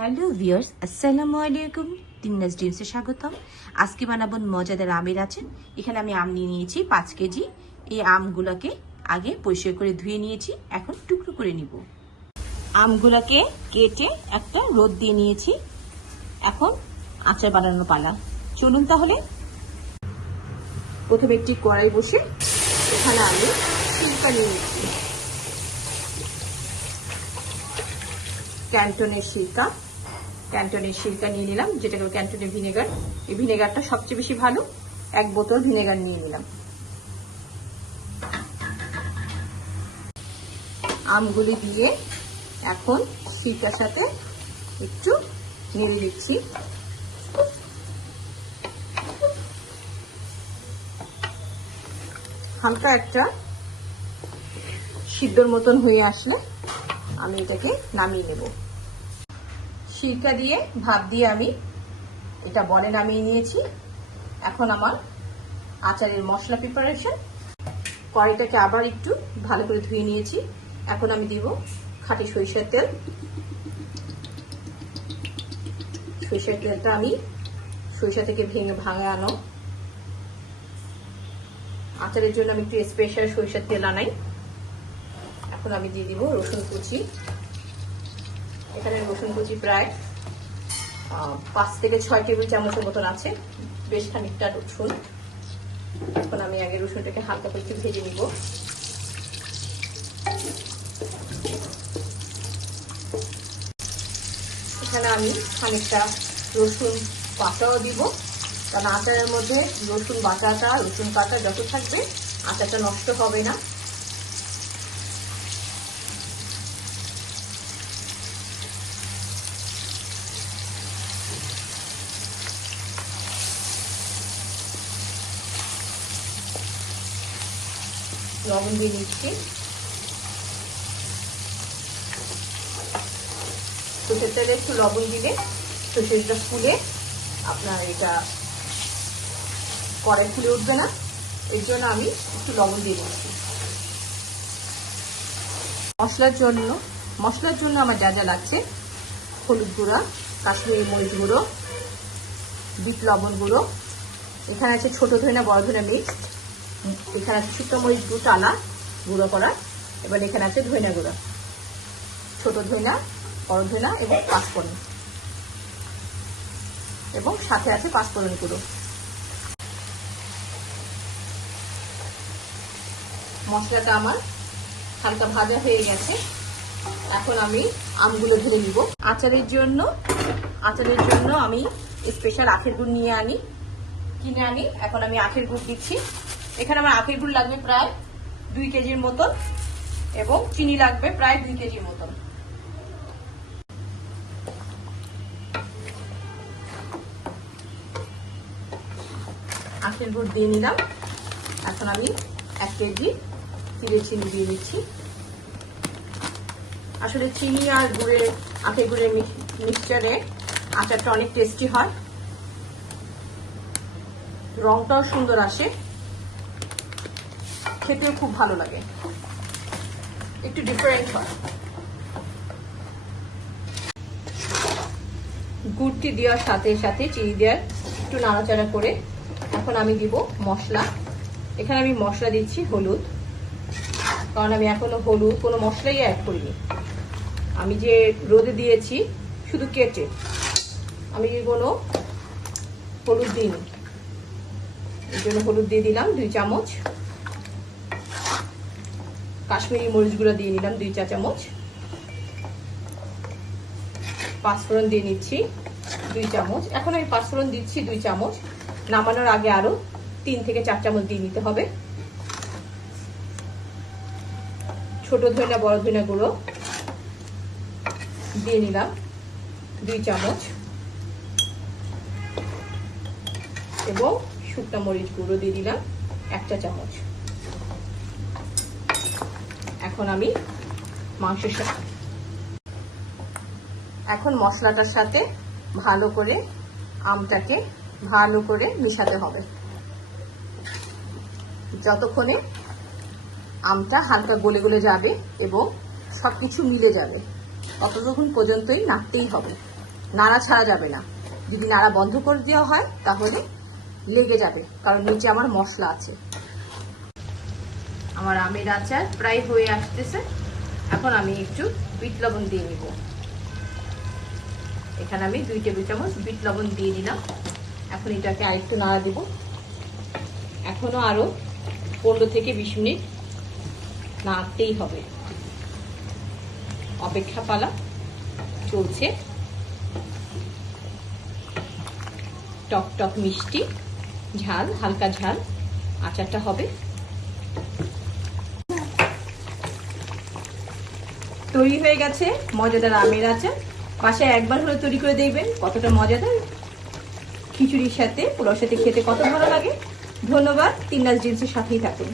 Hello viewers, আসসালামু আলাইকুম। তিন্নাস ড্রিমসে স্বাগতম। আজকে বানাবো মজাদার আমের আচার। এখানে আমি আম নিয়ে নিয়েছি 5 কেজি। এই আমগুলোকে আগে পরিষ্কার করে ধুয়ে নিয়েছি, এখন টুকরো করে নিব। আমগুলোকে কেটে একটা রোদ দিয়ে নিয়েছি, এখন আচার বানানোর পালা। চলুন তাহলে। প্রথমে একটি কড়াই বসে এখানে আমি সিরকা নিয়ে নিচ্ছি, ক্যান্টনের সিরকা নিয়ে নিলাম, যেটাকে ক্যান্টনের ভিনেগার। এই ভিনেগারটা সবচেয়ে বেশি ভালো। 1 বোতল ভিনেগার নিয়ে নিলাম। আমগুলি দিয়ে এখন সিরকার সাথে একটু নেড়ে দিচ্ছি। হালকা একটা সিদ্ধর মতন হয়ে আসলে আমি এটাকে নামিয়ে নেব। সিরকা দিয়ে ভাপ দিয়ে আমি এটা বলে নামিয়ে নিয়েছি। এখন আমার আচারের মশলা প্রিপারেশন। কড়াইটাকে আবার একটু ভালো করে ধুয়ে নিয়েছি। এখন আমি দিব খাঁটি সরিষার তেল। সরিষার তেলটা আমি সরিষা থেকে ভাঙে আনো। আচারের জন্য আমি একটু স্পেশাল সরিষার তেল আনাই। এখন আমি দিয়ে দিব রসুন কুচি। এখানে রসুন কুচি প্রায় 5 থেকে 6 টেবিল চামচের মতন আছে, বেশ খানিকটা রসুন। এখন আমি আগে রসুনটাকে হালকা করে একটু ভেজে নিব। এখানে আমি খানিকটা রসুন বাটাও দিব, কারণ আচারের মধ্যে রসুন বাটাটা, রসুন কাটা যত থাকবে আচারটা নষ্ট হবে না। লবণ দিয়ে নিচ্ছি। সরষের তেলে একটু লবণ দিলে সরষেটা ফুলে আপনার এটা কড়াই ফুলে উঠবে না, এর জন্য আমি একটু লবণ দিয়ে দিচ্ছি। মশলার জন্য আমার যা যা লাগছে: হলুদ গুঁড়া, কাশ্মীরি মরিচ গুঁড়ো, বিট লবণ গুঁড়ো, এখানে আছে ছোট ধইনা বড় ধইনা মিক্সড, এখানে আছে শুকনো মরিচ টালা গুঁড়ো করা, এবার এখানে আছে ধইনা গুঁড়ো, ছোট ধইনা, বড় ধইনা এবং পাঁচফোড়ন, এবং সাথে আছে পাঁচফোড়ন গুঁড়ো। মশলাটা আমার হালকা ভাজা হয়ে গেছে। এখন আমি আমগুলো ঢেলে নিব। আচারের জন্য আমি স্পেশাল আখের গুড় কিনে আনি। এখন আমি আখের গুড় দিচ্ছি। এখানে আমার আখের গুড় লাগবে প্রায় 2 কেজির মতন, এবং চিনি লাগবে প্রায় 2 কেজির মতন। আখের গুড় দিয়ে নিলাম। এখন আমি 1 কেজি চিনি দিয়ে দিচ্ছি। আসলে চিনি আর আখের গুড়ের মিক্সচারে আচারটা অনেক টেস্টি হয়, রংটাও সুন্দর আসে, খেতেও খুব ভালো লাগে, একটু ডিফারেন্ট হয়। গুড়টি দেওয়ার সাথে সাথে চিনি দেওয়ার একটু নাড়াচাড়া করে এখন আমি দিব মশলা। এখানে আমি মশলা দিচ্ছি হলুদ, কারণ আমি এখনো হলুদ কোনো মশলাই অ্যাড করিনি। আমি যে রোদে দিয়েছি শুধু কেটে, আমি কোনো হলুদ দিইনি, এর জন্য হলুদ দিয়ে দিলাম 2 চামচ। কাশ্মীরি মরিচ গুঁড়ো দিয়ে নিলাম 2 চা চামচ। পাঁচফোড়ন দিয়ে নিচ্ছি 2 চামচ। এখন আমি পাঁচফোড়ন দিচ্ছি 2 চামচ। নামানোর আগে আরো 3 থেকে 4 চামচ দিয়ে নিতে হবে। ছোট ধইনা বড় ধইনা গুঁড়ো দিয়ে নিলাম 2 চামচ, এবং শুকনো মরিচ গুঁড়ো দিয়ে দিলাম 1 চা চামচ। এখন আমি মশলাটার সাথে ভালো করে আমটাকে ভালো করে মিশাতে হবে, যতক্ষণে আমটা হালকা গলে গলে যাবে এবং সবকিছু মিলে যাবে, ততক্ষণ পর্যন্তই নাড়তেই হবে। নাড়া ছাড়া যাবে না। যদি নাড়া বন্ধ করে দেওয়া হয় তাহলে লেগে যাবে, কারণ নিচে আমার মশলা আছে। আমার আমের আচার প্রায় হয়ে আসতেছে। এখন আমি একটু বিট লবণ দিয়ে নিব। এখানে আমি 2 টেবিল চামচ বিট লবণ দিয়ে দিলাম। এখন এটাকে আরেকটু নাড়া দেব। এখনো আরো 15 থেকে 20 মিনিট নাড়তেই হবে। অপেক্ষা পালা চলছে। টক টক মিষ্টি ঝাল, হালকা ঝাল আচারটা হবে। তৈরি হয়ে গেছে মজাদার আমের আচার। বাসায় একবার হলে তৈরি করে দেখবেন কতটা মজাদার। খিচুড়ির সাথে, পোলাওর সাথে খেতে কত ভালো লাগে। ধন্যবাদ। তিন্নাস জিন্সের সাথেই থাকুন।